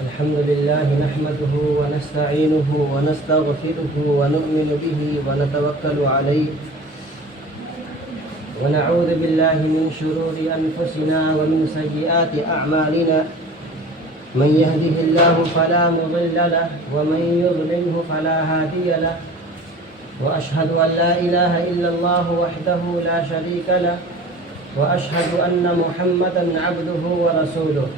الحمد لله نحمده ونستعينه ونستغفره ونؤمن به ونتوكل عليه ونعوذ بالله من شرور أنفسنا ومن سيئات أعمالنا من يهده الله فلا مضل له ومن يضلله فلا هادي له وأشهد أن لا إله إلا الله وحده لا شريك له وأشهد أن محمدا عبده ورسوله.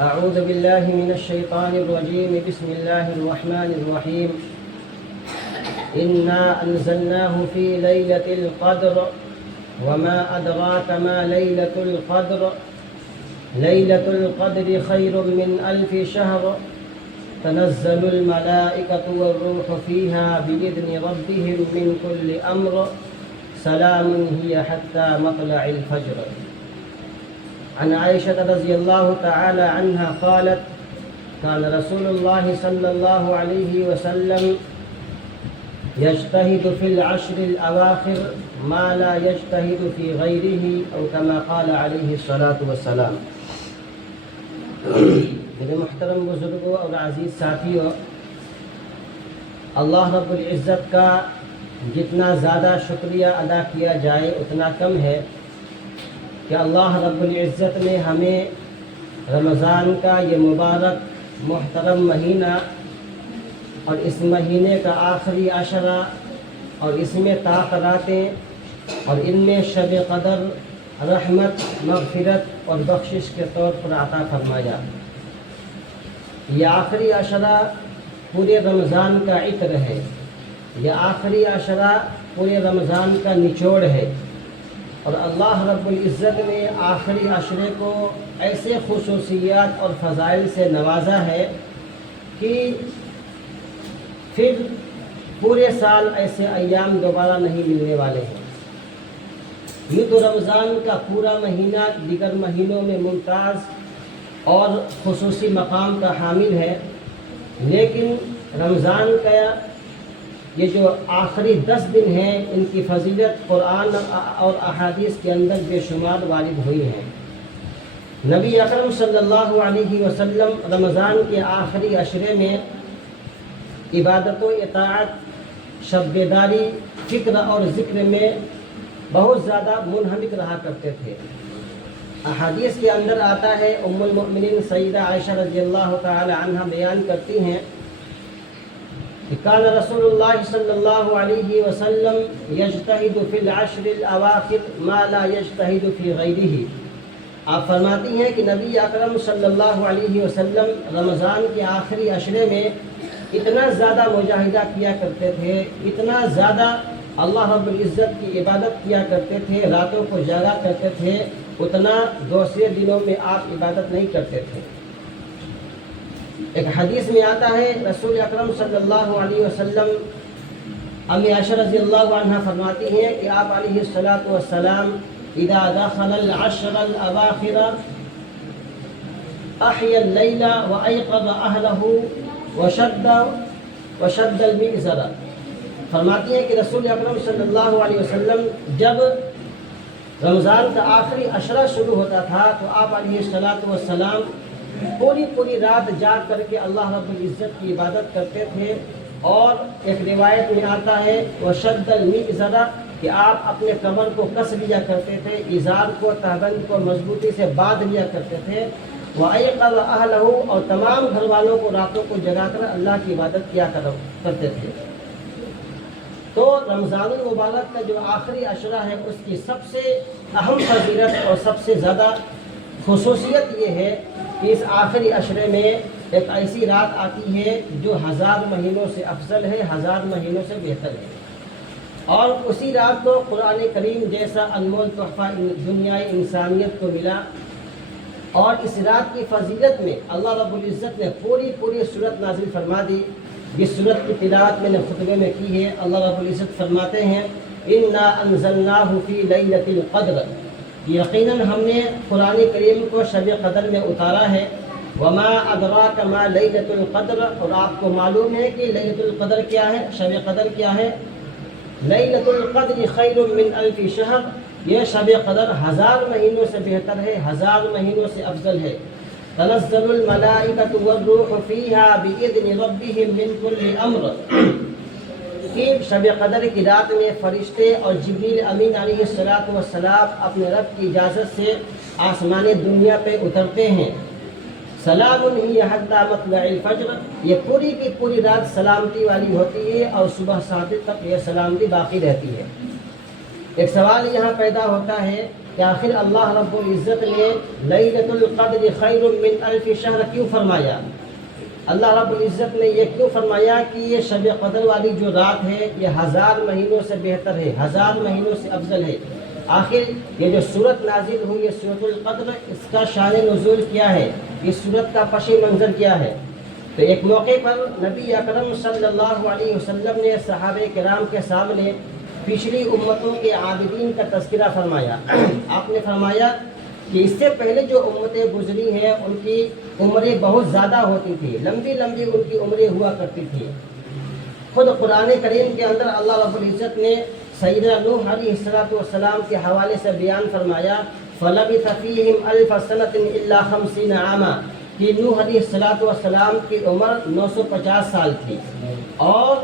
أعوذ بالله من الشيطان الرجيم. بسم الله الرحمن الرحيم. إنا أنزلناه في ليلة القدر وما أدراك ما ليلة القدر ليلة القدر خير من 1000 شهر تنزل الملائكة والروح فيها بإذن ربهم من كل أمر سلام هي حتى مطلع الفجر. عن عائشة رضي الله تعالى عنها قالت كان رسول الله صلى الله عليه وسلم يجتهد في العشر الأواخر ما لا يجتهد في غيره أو كما قال عليه الصلاة والسلام. میرے محترم بزرگوں اور عزیز ساتھیوں، اللہ رب العزت کا جتنا زیادہ شکریہ ادا کیا جائے اتنا کم ہے کہ اللہ رب العزت نے ہمیں رمضان کا یہ مبارک محترم مہینہ اور اس مہینے کا آخری عشرہ اور اس میں تاخراتیں اور ان میں شب قدر رحمت، مغفرت اور بخشش کے طور پر عطا فرمایا. یہ آخری عشرہ پورے رمضان کا عطر ہے، یہ آخری عشرہ پورے رمضان کا نچوڑ ہے، اور اللہ رب العزت نے آخری عشرے کو ایسے خصوصیات اور فضائل سے نوازا ہے کہ پھر پورے سال ایسے ایام دوبارہ نہیں ملنے والے ہیں. یہ تو رمضان کا پورا مہینہ دیگر مہینوں میں ممتاز اور خصوصی مقام کا حامل ہے، لیکن رمضان کا یہ جو آخری 10 دن ہیں ان کی فضیلت قرآن اور احادیث کے اندر بے شمار وارد ہوئی ہیں. نبی اکرم صلی اللہ علیہ وسلم رمضان کے آخری عشرے میں عبادت و اطاعت، شب بیداری، فکر اور ذکر میں بہت زیادہ منہمک رہا کرتے تھے. احادیث کے اندر آتا ہے، ام المؤمنین سیدہ عائشہ رضی اللہ تعالی عنہ بیان کرتی ہیں کہ کان رسول اللہ صلی اللہ علیہ وسلم یجتہد فی العشر الاواخر ما لا یجتہد فی غیرہ. آپ فرماتی ہیں کہ نبی اکرم صلی اللہ علیہ وسلم رمضان کے آخری عشرے میں اتنا زیادہ مجاہدہ کیا کرتے تھے، اتنا زیادہ اللہ رب العزت کی عبادت کیا کرتے تھے، راتوں کو جاگا کرتے تھے، اتنا دوسرے دنوں میں آپ عبادت نہیں کرتے تھے. ایک حدیث میں آتا ہے، رسول اکرم صلی اللہ علیہ وسلم امی عائشہ رضی اللہ عنہ فرماتی ہیں کہ آپ علیہ الصلاۃ والسلام اذا دخل العشر الاواخر احیا اللیل وایقظ اہلہ وشد المئزر. فرماتی ہیں کہ رسول اکرم صلی اللہ علیہ وسلم جب رمضان کا آخری عشرہ شروع ہوتا تھا تو آپ علیہ الصلاۃ والسلام پوری رات جاگ کر کے اللہ رب العزت کی عبادت کرتے تھے. اور ایک روایت میں آتا ہے وشد المئزر کہ آپ اپنے کمر کو کس لیا کرتے تھے، ازار کو، تہبند کو مضبوطی سے باندھ لیا کرتے تھے. وَأَيْقَظَ أَهْلَهُ اور تمام گھر والوں کو راتوں کو جگا کر اللہ کی عبادت کیا کرتے تھے. تو رمضان المبارک کا جو آخری عشرہ ہے اس کی سب سے اہم فضیلت اور سب سے زیادہ خصوصیت یہ ہے کہ اس آخری عشرے میں ایک ایسی رات آتی ہے جو 1000 مہینوں سے افضل ہے، 1000 مہینوں سے بہتر ہے. اور اسی رات کو قرآن کریم جیسا انمول تحفہ دنیائے انسانیت کو ملا. اور اس رات کی فضیلت میں اللہ رب العزت نے پوری صورت نازل فرما دی. جس صورت کی تلاوت میں نے خطبے میں کی ہے. اللہ رب العزت فرماتے ہیں انا انزلناہ فی لیلۃ القدر، یقیناً ہم نے قرآن کریم کو شب قدر میں اتارا ہے. وما ادراک ما لیلۃ القدر، اور آپ کو معلوم ہے کہ لیلۃ القدر کیا ہے، شب قدر کیا ہے. لیلۃ القدر خیر من 1000 شہر، یہ شب قدر 1000 مہینوں سے بہتر ہے، 1000 مہینوں سے افضل ہے۔ تنزل الملائکۃ والروح فیہا بإذن ربہم من کل امر، کہ شب قدر کی رات میں فرشتے اور جبریل امین علیہ السلام اپنے رب کی اجازت سے آسمان دنیا پہ اترتے ہیں۔ سلام ہی حتی مطلع الفجر، یہ پوری کی پوری رات سلامتی والی ہوتی ہے اور صبح صادق تک یہ سلامتی باقی رہتی ہے۔ ایک سوال یہاں پیدا ہوتا ہے کہ آخر اللہ رب العزت نے لیلۃ القدر خیر من الف شہر کیوں فرمایا؟ اللہ رب العزت نے یہ کیوں فرمایا کہ یہ شب قدر والی جو رات ہے یہ 1000 مہینوں سے بہتر ہے، 1000 مہینوں سے افضل ہے؟ آخر یہ جو صورت نازل ہوئی ہے سورۃ القدر، اس کا شان نزول کیا ہے؟ اس صورت کا پس منظر کیا ہے؟ تو ایک موقع پر نبی اکرم صلی اللہ علیہ وسلم نے صحابہ کرام کے سامنے پچھلی امتوں کے عابدین کا تذکرہ فرمایا۔ آپ نے فرمایا کہ اس سے پہلے جو امتیں گزری ہیں ان کی عمریں بہت زیادہ ہوتی تھی، لمبی لمبی ان کی عمریں ہوا کرتی تھی۔ خود قرآن کریم کے اندر اللہ رب العزت نے سیدنا نوح علیہ السلام کے حوالے سے بیان فرمایا فَلَبِثَ فِيهِمْ أَلْفَ سَنَةٍ إِلَّا 50 عَامًا، کہ نوح علیہ السلام کی عمر 950 سال تھی، اور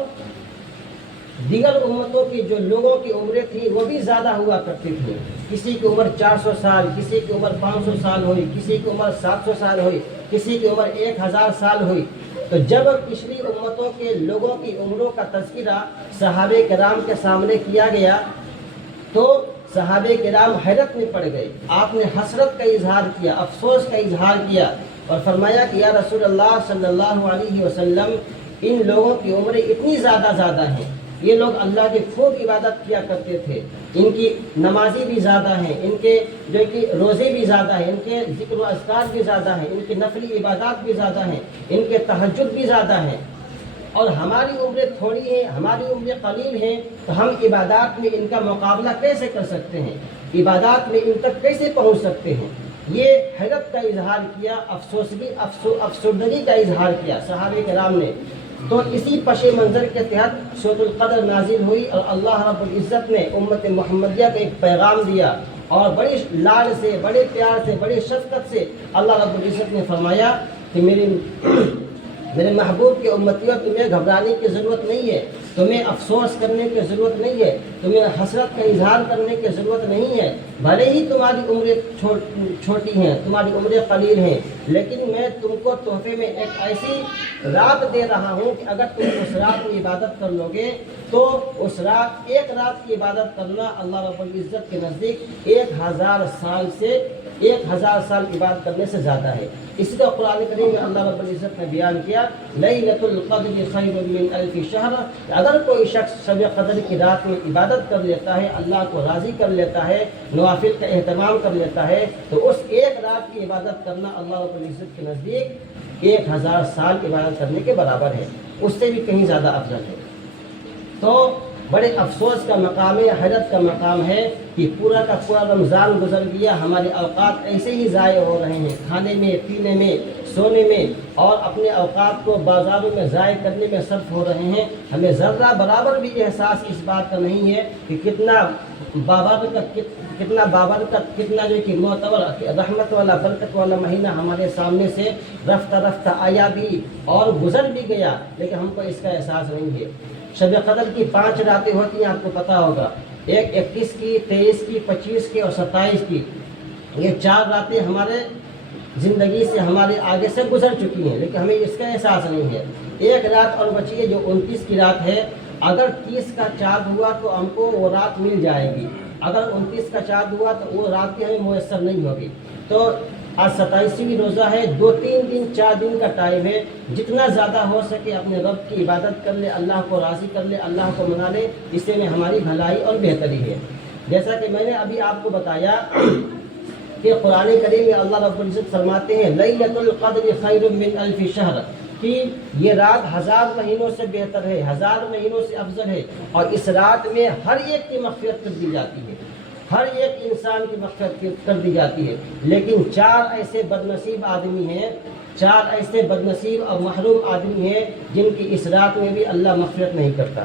دیگر امتوں کی جو لوگوں کی عمریں تھیں وہ بھی زیادہ ہوا کرتی تھی۔ کسی کی عمر 400 سال، کسی کی عمر 500 سال ہوئی، کسی کی عمر 700 سال ہوئی، کسی کی عمر 1000 سال ہوئی۔ تو جب پچھلی امتوں کے لوگوں کی عمروں کا تذکرہ صحابہ کرام کے سامنے کیا گیا تو صحابہ کرام حیرت میں پڑ گئے۔ آپ نے حسرت کا اظہار کیا، افسوس کا اظہار کیا اور فرمایا کہ یا رسول اللہ صلی اللہ علیہ وسلم، ان لوگوں کی عمریں اتنی زیادہ ہیں، یہ لوگ اللہ کی خوب عبادت کیا کرتے تھے، ان کی نمازی بھی زیادہ ہیں، ان کے جو کہ روزے بھی زیادہ ہیں، ان کے ذکر و اذکار بھی زیادہ ہیں، ان کی نفلی عبادات بھی زیادہ ہیں، ان کے تہجد بھی زیادہ ہیں، اور ہماری عمریں تھوڑی ہیں، ہماری عمریں قلیل ہیں، تو ہم عبادات میں ان کا مقابلہ کیسے کر سکتے ہیں؟ عبادات میں ان تک کیسے پہنچ سکتے ہیں؟ یہ حیرت کا اظہار کیا، افسردگی کا اظہار کیا صحابہ کرام نے۔ تو اسی پس منظر کے تحت سورۃ القدر نازل ہوئی اور اللہ رب العزت نے امت محمدیہ کو ایک پیغام دیا، اور بڑی لاڈ سے، بڑے پیار سے، بڑی شفقت سے اللہ رب العزت نے فرمایا کہ میرے محبوب کے امتیوں، تمہیں گھبرانے کی ضرورت نہیں ہے، تمہیں افسوس کرنے کی ضرورت نہیں ہے، تمہیں حسرت کا اظہار کرنے کی ضرورت نہیں ہے۔ بھلے ہی تمہاری عمریں چھوٹی ہیں، تمہاری عمریں قلیل ہیں، لیکن میں تم کو تحفے میں ایک ایسی رات دے رہا ہوں کہ اگر تم اس رات میں عبادت کر لو گے تو اس رات، ایک رات کی عبادت کرنا اللہ رب العزت کے نزدیک 1000 سال عبادت کرنے سے زیادہ ہے۔ اسی طرح قرآن کریم میں اللہ رب العزت نے بیان کیا لیلۃ القدر خیر من الف شہر، اگر کوئی شخص شب قدر کی رات میں عبادت کر لیتا ہے، اللہ کو راضی کر لیتا ہے، نوافل کا اہتمام کر لیتا ہے، تو اس ایک رات کی عبادت کرنا اللہ رب العزت کے نزدیک 1000 سال عبادت کرنے کے برابر ہے، اس سے بھی کہیں زیادہ افضل ہے۔ تو بڑے افسوس کا مقام ہے، حیرت کا مقام ہے کہ پورا کا پورا رمضان گزر گیا، ہمارے اوقات ایسے ہی ضائع ہو رہے ہیں، کھانے میں، پینے میں، سونے میں، اور اپنے اوقات کو بازاروں میں ضائع کرنے میں صرف ہو رہے ہیں۔ ہمیں ذرہ برابر بھی احساس اس بات کا نہیں ہے کہ کتنا بابرکت، کتنا جو کہ معتبر رحمت والا، برکت والا مہینہ ہمارے سامنے سے رفتہ رفتہ آیا بھی اور گزر بھی گیا، لیکن ہم کو اس کا احساس نہیں ہے۔ شب قدر کی 5 راتیں ہوتی ہیں، آپ کو پتہ ہوگا، ایک 21 کی، 23 کی، 25 کی اور 27 کی۔ یہ 4 راتیں ہمارے زندگی سے، ہمارے آگے سے گزر چکی ہیں، لیکن ہمیں اس کا احساس نہیں ہے۔ ایک رات اور بچی ہے جو 29 کی رات ہے، اگر 30 کا چاند ہوا تو ہم کو وہ رات مل جائے گی، اگر 29 کا چاند ہوا تو وہ رات بھی ہمیں میسر نہیں ہوگی۔ تو آج 27ویں روزہ ہے، 2-3 دن 4 دن کا ٹائم ہے، جتنا زیادہ ہو سکے اپنے رب کی عبادت کر لے، اللہ کو راضی کر لے، اللہ کو منا لے، اس سے میں ہماری بھلائی اور بہتری ہے۔ جیسا کہ میں نے ابھی آپ کو بتایا کہ قرآن کریم میں اللہ رب العزت فرماتے ہیں لیلۃ القدر خیر من الف شہر، کہ یہ رات 1000 مہینوں سے بہتر ہے، 1000 مہینوں سے افضل ہے، اور اس رات میں ہر ایک کی مغفرت کر دی جاتی ہے، ہر ایک انسان کی مغفرت کر دی جاتی ہے۔ لیکن 4 ایسے بدنصیب آدمی ہیں، 4 ایسے بدنصیب اور محروم آدمی ہیں جن کی اس رات میں بھی اللہ مغفرت نہیں کرتا۔